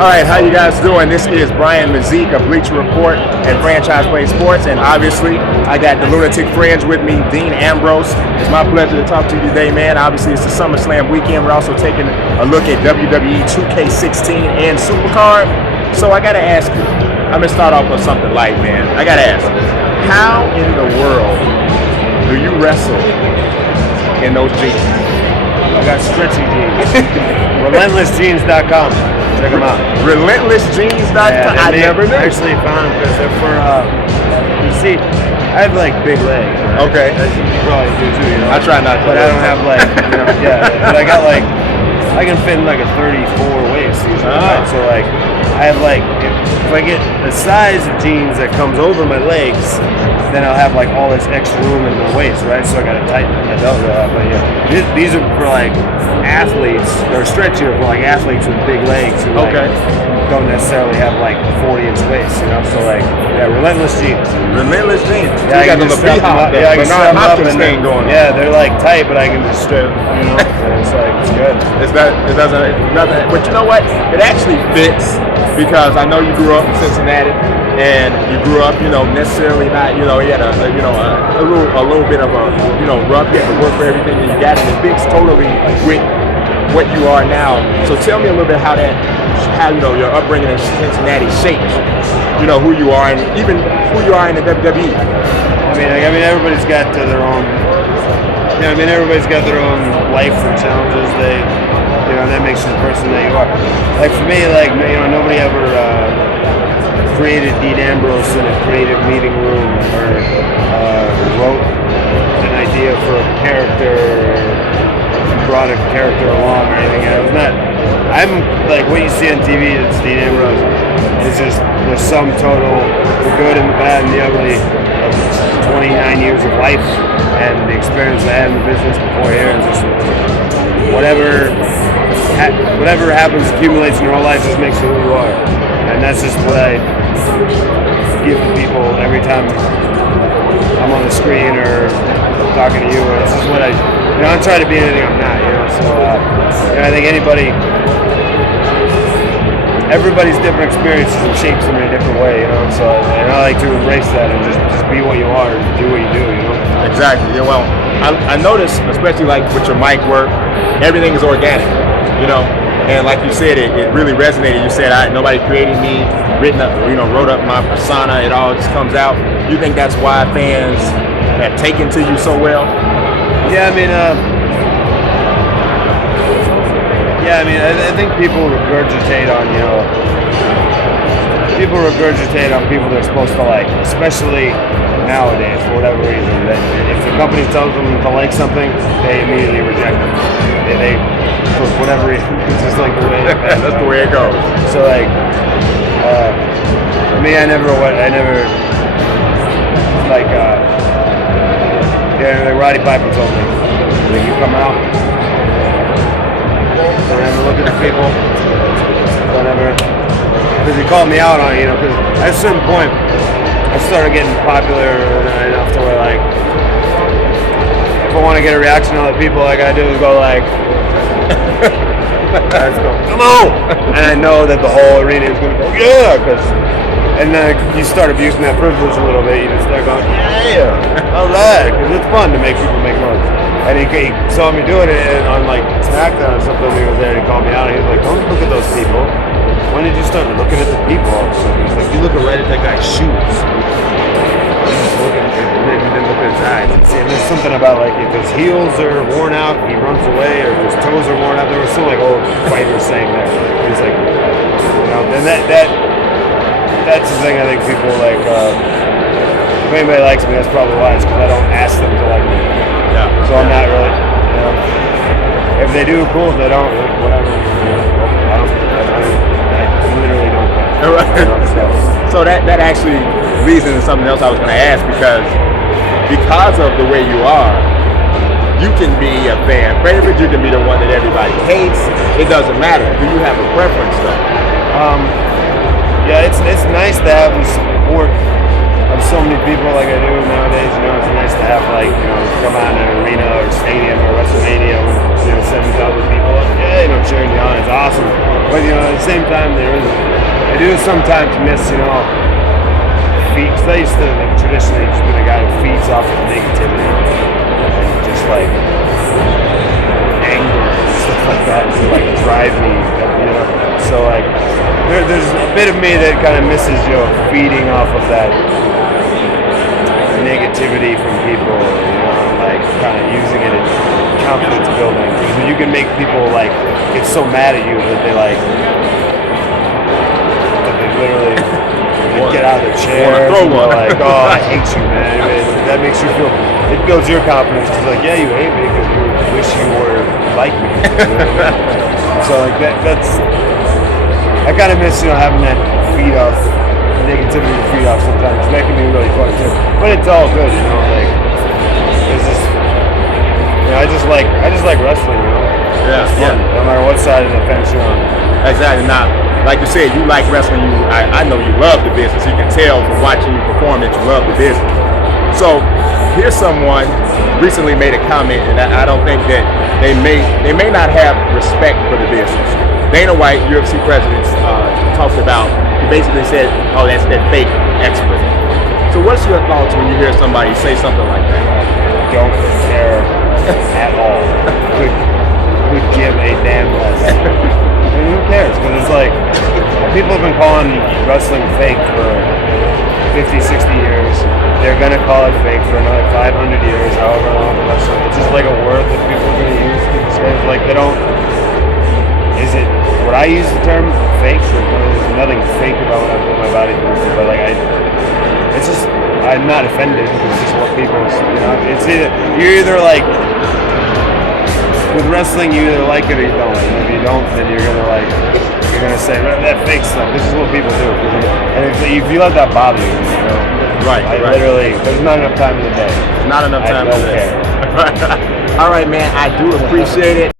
All right, how you guys doing? This is Brian Mazik of Bleacher Report and Franchise Play Sports, and obviously I got the Lunatic Fringe with me, Dean Ambrose. It's my pleasure to talk to you today, man. Obviously it's the SummerSlam weekend. We're also taking a look at WWE 2K16 and Supercard. So I gotta ask you, I'm gonna start off with something light, man. I gotta ask, how in the world do you wrestle in those jeans? I got stretchy jeans. RelentlessJeans.com. Check them out. RelentlessJeans.com. Yeah, I never knew. Actually found them because they're for, you see, I have like big legs. Right? Okay. As you probably do too, you know. I try not to. But I don't have like, you know, but I got like, I can fit in like a 34 waist usually. Right? So like, I have like, if I get the size of jeans that comes over my legs, then I'll have like all this extra room in my waist, right? So I gotta tighten my belt up. But yeah, these are for like athletes. They're stretchier for like athletes with big legs who like, don't necessarily have like 40-inch waists, you know. So like, yeah, Relentless Jeans. Relentless Jeans. Yeah, you got the strap them up. Yeah, I can strap them up and thing going. Yeah, they're like tight, but I can just strap, you know. And it's like it's good. It doesn't. But you know what? It actually fits because I know you grew up in Cincinnati. And you grew up, you know, necessarily not, you know, you had a little bit of a, you know, rough. You had to work for everything that you got, and it fits totally with what you are now. So tell me a little bit how you know your upbringing in Cincinnati shaped, you know, who you are and even who you are in the WWE. I mean, everybody's got their own. Yeah, I mean, everybody's got their own life and challenges. You know, that makes you the person that you are. Like for me, like you know, nobody ever. Created Dean Ambrose in a creative meeting room or wrote an idea for a character or brought a character along or anything. I'm like what you see on TV, it's Dean Ambrose. It's just the sum total, the good and the bad and the ugly of 29 years of life and the experience I had in the business before here, and just whatever happens accumulates in your whole life just makes you who you are. And that's just what I give to people every time I'm on the screen or talking to you. Or this is what I don't try to be anything I'm not, you know. So I think everybody's different experiences and shapes them in a different way, you know. So and I like to embrace that and just be what you are and do what you do, you know. Exactly. Yeah. Well, I noticed, especially like with your mic work, everything is organic, you know. And like you said, it really resonated. You said, nobody created me, wrote up my persona. It all just comes out. You think that's why fans have taken to you so well? Yeah, I mean, I think people regurgitate on, people they're supposed to like, especially nowadays for whatever reason. That if the company tells them to like something, they immediately reject it. They for whatever reason, it's just like the way that's the way it goes. So like, for me, I never like Roddy Piper told me, when you come out, don't ever look at the people, don't ever, because he called me out on it, you know, because at a certain point, I started getting popular enough to where like, if I want to get a reaction out of the people, all I gotta do is go like, let's go, come on! And I know that the whole arena is gonna go, yeah, and then you start abusing that privilege a little bit. You just start going, yeah, all right, because it's fun to make people make noise. And he saw me doing it on like SmackDown or something. He was there and he called me out. And he was like, don't look at those people. When did you start looking at the people? He's like, you looking right at that guy's shoes. Maybe then look at his eyes. And there's something about like if his heels are worn out, he runs away, or if his toes are worn out. There was some like old fighters saying that. He's like, you know, and that's the thing I think people like. If anybody likes me, that's probably why. It's because I don't ask them to like me. Yeah. So I'm not really. You know, if they do, cool. If they don't, whatever. I literally don't care. Right. So that actually leads into something else I was going to ask because of the way you are, you can be a fan favorite. You can be the one that everybody hates. It doesn't matter. Do you have a preference though? Yeah, it's nice to have the support of so many people like I do nowadays. You know, it's nice to have like, you know, come out in an arena or stadium or WrestleMania with, 7,000 people, cheering you on. It's awesome. But, at the same time, there is a do sometimes miss, because I used to like, traditionally just been a guy who feeds off of negativity and just like anger and stuff like that to like drive me, So like there's a bit of me that kind of misses, feeding off of that negativity from people, and like kind of using it in confidence building. Because you can make people like get so mad at you that they literally get out of their chair. Throw one. Like, oh, I hate you, man. That makes you feel. It builds your confidence because like, yeah, you hate me because you wish you were like me. So like that's. I kind of miss having that feed off. Negativity to feed off sometimes. That can be really fun too. But it's all good, like it's just I just like wrestling, Yeah, it's fun, no matter what side of the fence you're on. Exactly. Now, like you said, you like wrestling. I know you love the business. You can tell from watching you perform that you love the business. So here's someone recently made a comment, and I don't think that they may not have respect for the business. Dana White, UFC president, talked about. He basically said, "Oh, that's that fake expert." So, what's your thoughts when you hear somebody say something like that? Don't care at all. Could give a damn less. I mean, who cares? Because it's like people have been calling wrestling fake for 50, 60 years. They're gonna call it fake for another 500 years, however long the wrestling. It's just like a word that people are gonna use to describe. Like they don't. Is it? Would I use the term fake? There's nothing fake about what I put my body through, but like it's just I'm not offended. It's just what people, it's you're either like with wrestling, you either like it or you don't. And if you don't, then you're gonna say that fake stuff. This is what people do. And if you let that bother you, right. Literally, there's not enough time in the day. Not enough time in the day. I don't care. All right, man. I do appreciate it.